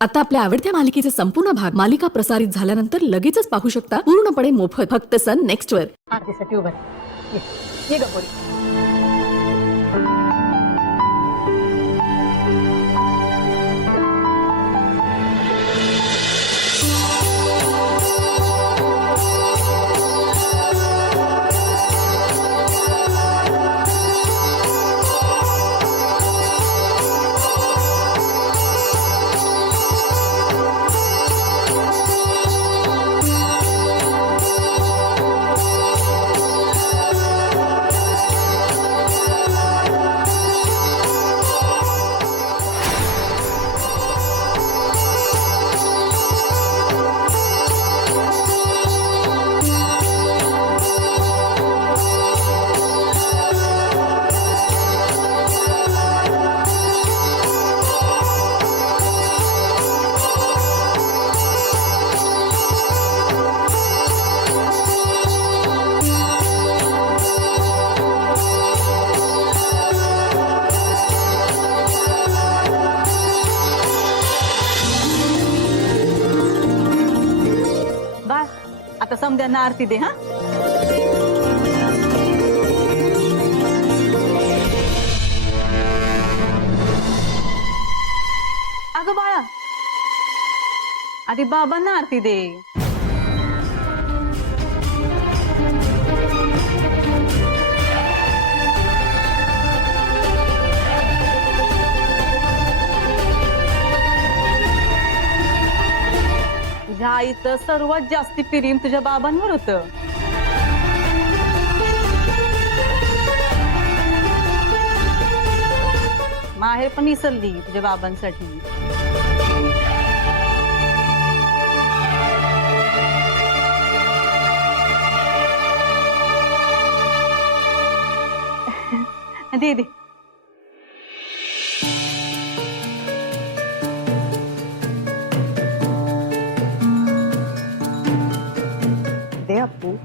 आता आपल्या आवडत्या मालिकेचे संपूर्ण भाग मालिका प्रसारित झाल्यानंतर लगेचच पाहू शकता पूर्णपणे मोफत फक्त सन नेक्स्ट वर. आरतीसाठी उभं राहा. ये गपोरी. बाळ आता समद्यांना आरती दे. हा अगं बाळा आधी बाबांना आरती दे. तुझ्या आईचं सर्वात जास्ती प्रेम तुझ्या बाबांवर होतं. माहेर पण विसरली तुझ्या बाबांसाठी. दे दे. दे अप्पू.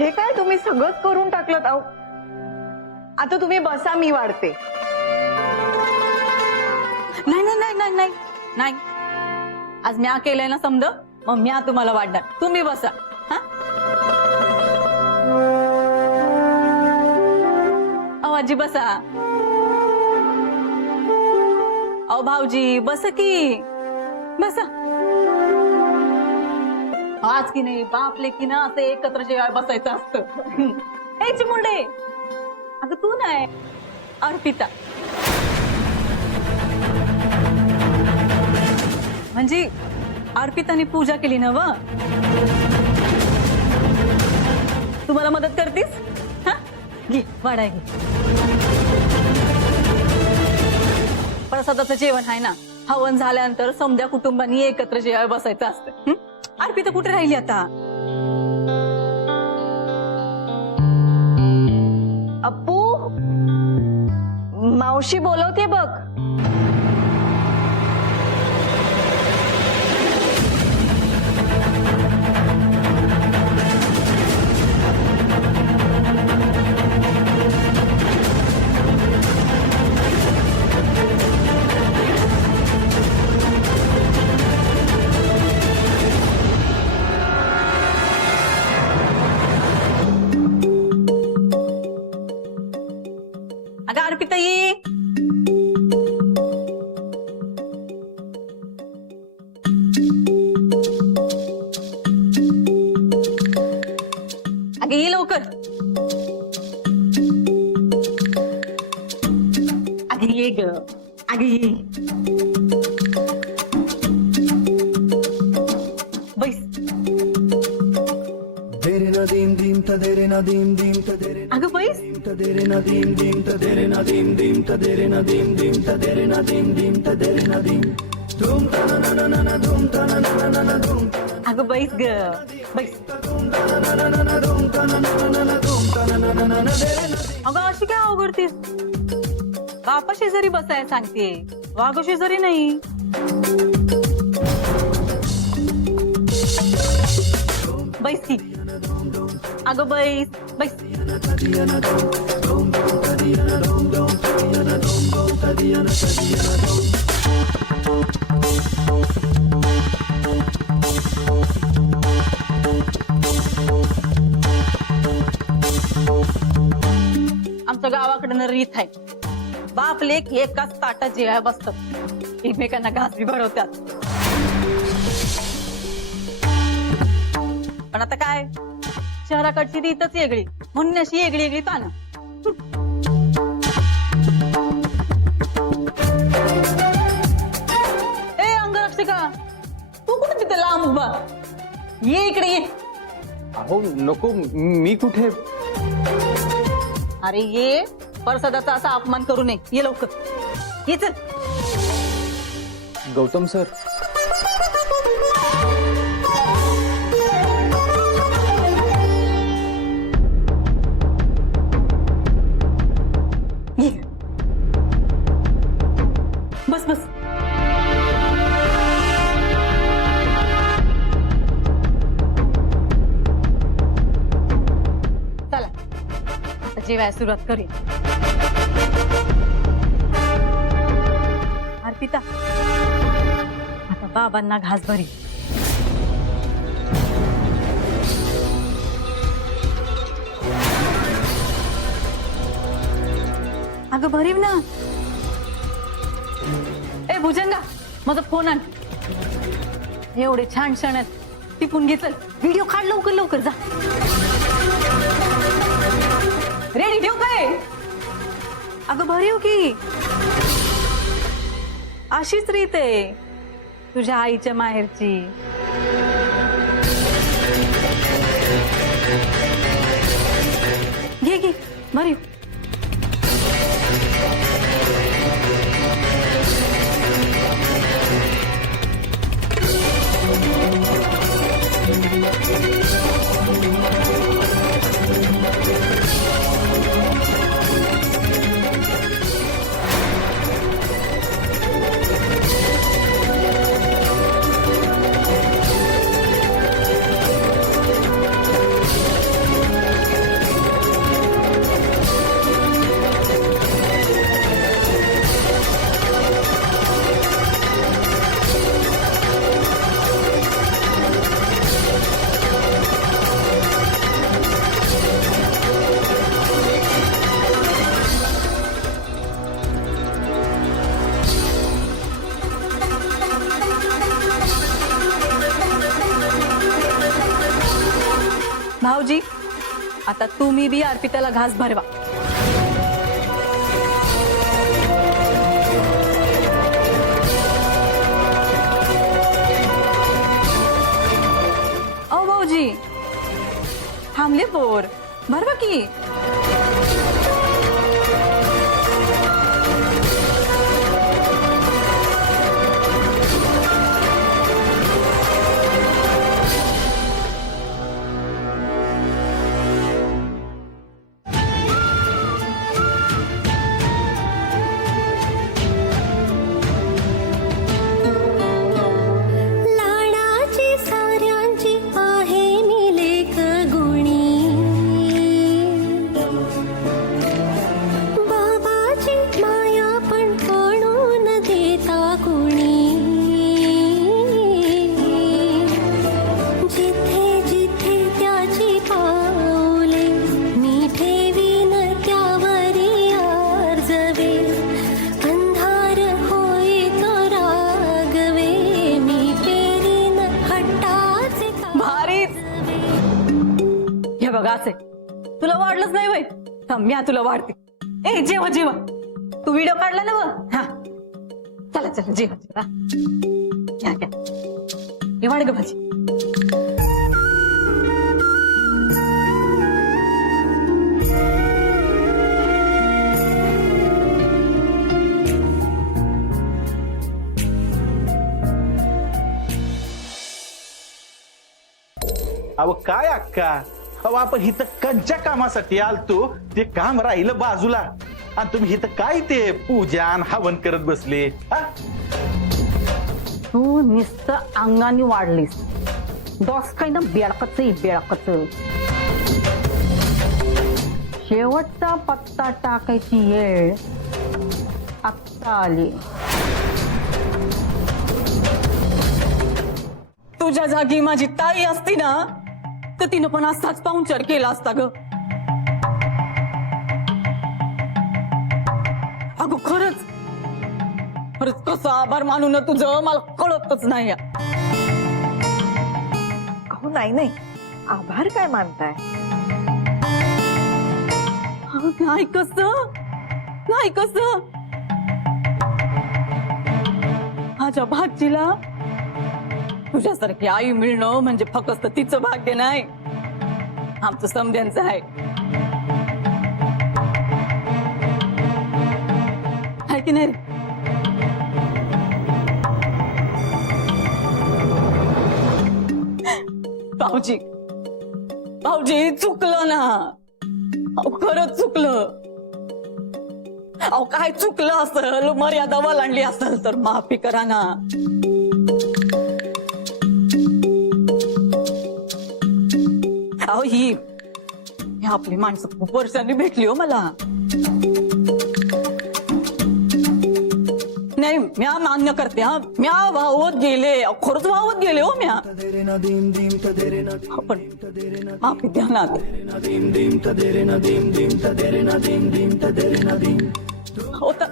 हे काय तुम्ही सगळंच करून टाकलं अहो. आता तुम्ही बसा, मी वाढते. नाही नाही नाही नाही नाही नाही आज म्या केलंय ना समज, मग म्या तुम्हाला वाढणार. तुम्ही बसा. हा अहो आजी बसा. अहो भाऊजी बस की, बसा. आज की नाही बापले की ना असं एकत्र जेवाय बसायचं असतं. हे चिमुंडे, अगं तू नाही, अर्पिता. म्हणजे अर्पिताने पूजा केली ना व, तुम्हाला मदत करतीस. हा घे वाढाय घे. प्रसादाचं जेवण आहे ना, हवन झाल्यानंतर समध्या कुटुंबांनी एकत्र जेवाय बसायचं असतं. अर्पिता कुठे राहिली आता? अप्पू, मावशी बोलवते बघ. अगं अर्पिता ये. अगं ये लवकर. अगं ये ग, अगं ये. बैस. अगं बैस. अगं बैस ग, बैस. अगं अशी काय अवघडतीस? बापा शेजारी बसाय सांगते, वाघ शेजारी नाही. बैस की. अगं बैस, बैस. आमच्या गावाकडनं रीत आहे, बाप लेक एकाच ताटात जेवाय बसतात, एकमेकांना घासरी भरवतात. पण आता काय, शहराकडची रीतच वेगळी, म्हणून अशी वेगळी वेगळी ताना. ए अंगरक्षिका, तू कुठे तिथे लांब उभा? ये इकडे ये. अहो नको, मी कुठे? अरे ये, प्रसादाचा असा अपमान करू नये. ये लवकर, ये चल. गौतम सर, ये. बस बस. चला आता जेवायला सुरुवात करूया. अर्पिता, आता बाबांना घास भरी. अगं भरीव ना. ए भुजंगा, माझा फोन आण. एवढे छान क्षण आहेत, टिपून घे. चल व्हिडिओ काढ लवकर लवकर. जा रेडी ठेव काय. अगं भरीव की, अशीच रीत आहे तुझ्या आईच्या माहेरची. घे घे भरीव. भाऊजी आता तुम्ही बी अर्पिताला घास भरवा. ओ भाऊजी थांबले पोर भरवा की. लाडाची साऱ्यांची आहे मी लेक गुणी, बाबाची माया पण कळून देता कुणी, जिथे जिथे त्याची पाऊले मी ठेवीन त्यावरी आर्जवे, अंधार होई तो रागवे मी पेरीन हट्टाचे भारीच. हे बघा असे तुला वाढलंच नाही वय. थांब मी तुला वाढते. ए जेवा जेवा. तू व्हिडिओ काढला ना व? हा चला चला जेवा जेवा. घ्या घ्या हे वाढ ग भाजी. अहो काय अक्का, अहो आपण इथं कंच्या कामासाठी आलतो, ते काम राहिलं बाजूला आणि तुम्ही इथं काय ते पूजन हवन करत बसले. हा? तू नुसतं अंगाने वाढलीस. डॉस काही ना बेळकच बेळकच. शेवटचा पत्ता टाकायची वेळ आत्ता आली. तुझ्या जागी माझी ताई असती ना तर तिनं पण असाच पाहुणचार केला असता ग. अगो खरंच खरंच कसं आभार मानू ना तुझं मला कळतच नाही. अहो नाही नाही, आभार काय मानताय. नाही कसं नाही कसं. माझ्या भाचीला तुझ्यासारखी आई मिळणं म्हणजे फक्त तिचं भाग्य नाही, आमचं समध्यांचं आहे. आहे की नाही रे? भाऊजी भाऊजी चुकलं ना. अहो खरंच चुकलं. अहो काय चुकलं असेल, मर्यादा ओलांडली असेल तर माफी करा ना. अहो ही आपली माणसं खूप वर्षांनी भेटली हो मला. नाही म्या मान्य करते. हा म्या वाहवत गेले, खरंच वाहवत गेले हो म्या. पण माफी द्या ना. होता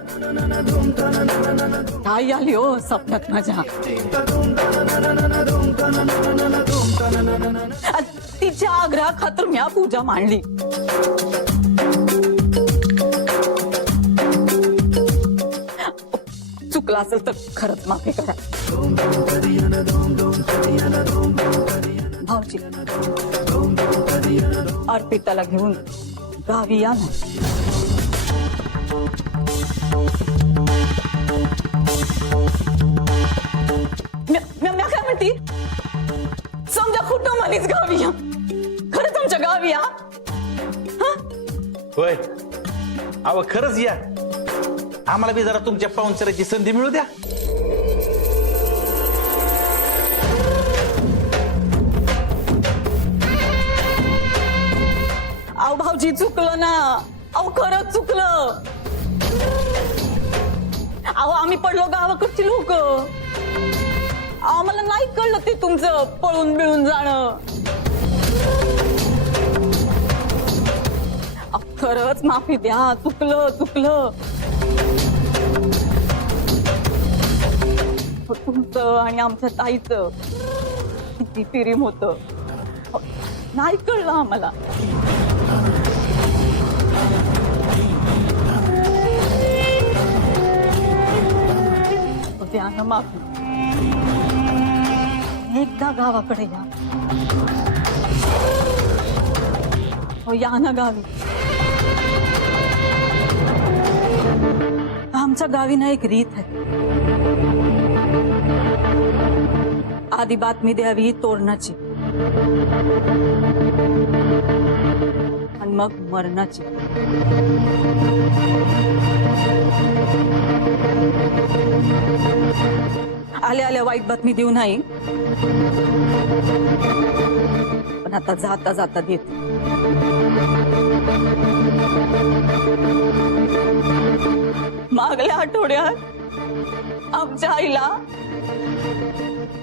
आई आली हो स्वप्नात माझ्या. तिच्या आग्रहा खातर म्या पूजा मांडली. चुकला असेल तर खरंच माफी करा. भाऊजी अर्पिताला घेऊन गावी या ना. म्या काय म्हणते, समजा कुटुंबानीच गावी या. खरंच आमच्या गावी या. होय, अहो खरंच या. आम्हाला बी जरा तुमच्या पाहुणचाराची संधी मिळू द्या. अहो भाऊजी चुकलं ना. अहो खरंच चुकलं. अहो आम्ही पडलो गावाकडची लोक. आम्हाला नाही कळलं ते तुमचं पळून बिळून जाणं. खरंच माफी द्या. चुकलं चुकलं. तुमचं आणि आमच्या ताईचं किती प्रेम होतं. नाही कळलं आम्हाला. द्या ना माफी. एकदा गावाकडे या. हो या ना गावी. आमच्या गावी ना एक रीत आहे. आधी बातमी द्यावी तोरणाची आणि मग मरणाची. आल्या आल्या वाईट बातमी देऊ नाही, पण आता जाता जाता देते. मागल्या आठवड्यात आमच्या आईला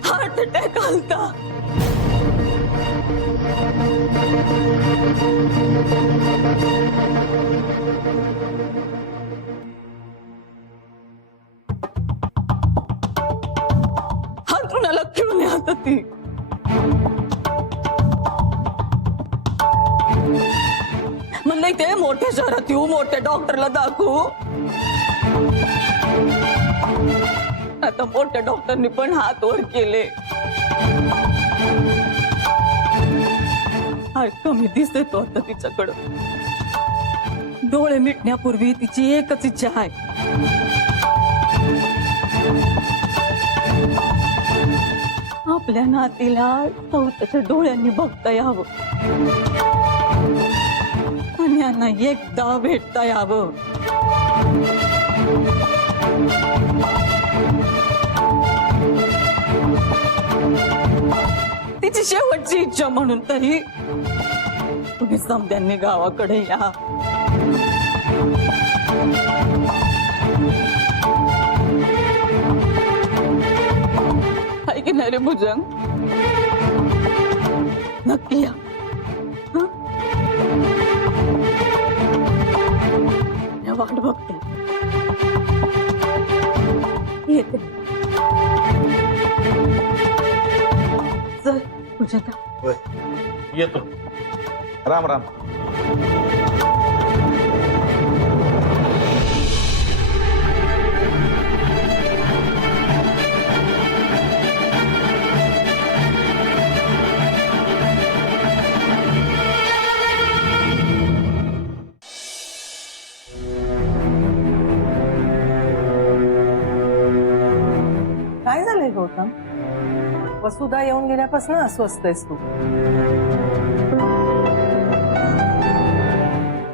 हार्ट अटॅक आलता. हातरुणाला घेऊन येत ती. म्हणलं ते मोठ्या शहरात येऊ, मोठ्या डॉक्टरला दाखवू. आता मोठ्या डॉक्टरनी पण हात वर केले. हाय कमी दिसतो आता तिच्याकडं. डोळे मिटण्यापूर्वी तिची एकच इच्छा आहे, आपल्या नातीला स्वतःच्या डोळ्यांनी बघता यावं आणि यांना एकदा भेटता यावं. तिची शेवटची इच्छा म्हणून तरी तुम्ही समद्यांनी गावाकडे या. आहे की नाही रे भुजंग? नक्की या. हं? या वाट बघते. येते. चल भुजंगा. येतो. राम राम. काय झालंय गौतम? वसुधा येऊन गेल्यापासून अस्वस्थ आहेस तू.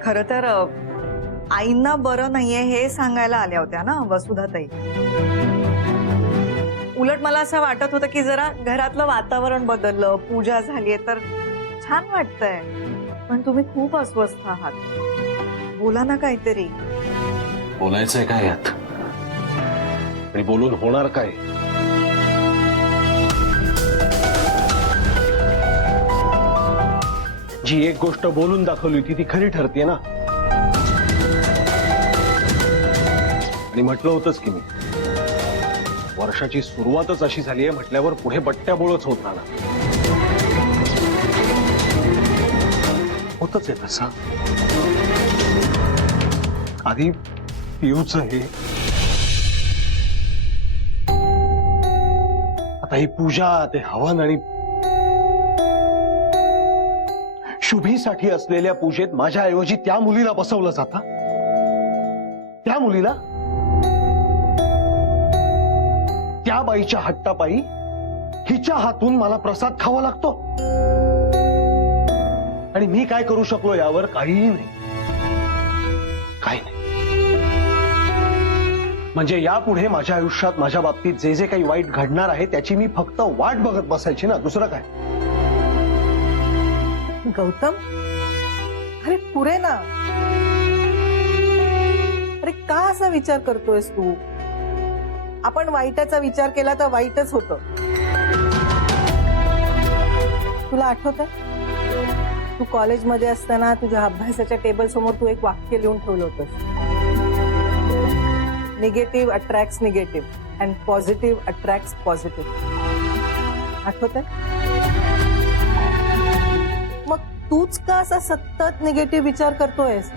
खरं तर आईंना बरं नाहीये हे सांगायला आल्या होत्या ना वसुधाताई. उलट मला असं वाटत होतं की जरा घरातलं वातावरण बदललं, पूजा झालीये तर छान वाटतंय. पण तुम्ही खूप अस्वस्थ आहात. बोला ना काहीतरी. बोलायचंय काय यात? आणि बोलून होणार काय? जी एक गोष्ट बोलून दाखवली होती ती खरी ठरते ना. आणि म्हटलं होतंच की मी, वर्षाची सुरुवातच अशी झाली आहे म्हटल्यावर पुढे बट्ट्याबोळच होत राहणार. होतच आहे तसं. आधी पिऊच हे, आता ही पूजा, ते हवन आणि शुभीसाठी असलेल्या पूजेत माझ्याऐवजी त्या मुलीला बसवलं जातं. त्या मुलीला, त्या बाईच्या हट्टापायी हिच्या हातून मला प्रसाद खावा लागतो. आणि मी काय करू शकलो यावर? काहीही नाही, काही नाही. म्हणजे यापुढे माझ्या आयुष्यात माझ्या बाबतीत जे जे काही वाईट घडणार आहे त्याची मी फक्त वाट बघत बसायची ना, दुसरं काय? गौतम, अरे पुरे ना. अरे का असा विचार करतोयस तू? आपण वाईटाचा विचार केला तर वाईटच होतं. तुला आठवतंय तू कॉलेजमध्ये असताना तुझ्या अभ्यासाच्या टेबल समोर तू एक वाक्य लिहून ठेवलं होतंस. Negative attracts negative and positive attracts positive. आठवतंय? मग तूच का असा सतत निगेटिव्ह विचार करतोयस?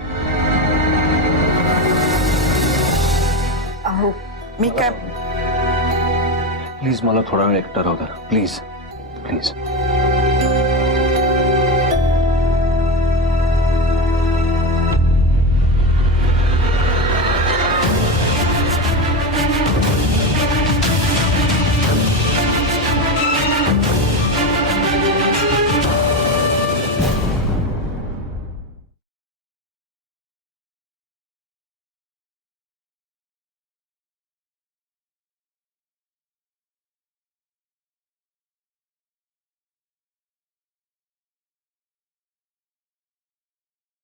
अहो मी काय प्लीज मला थोडा वेळ एकटा राहू द्या प्लीज प्लीज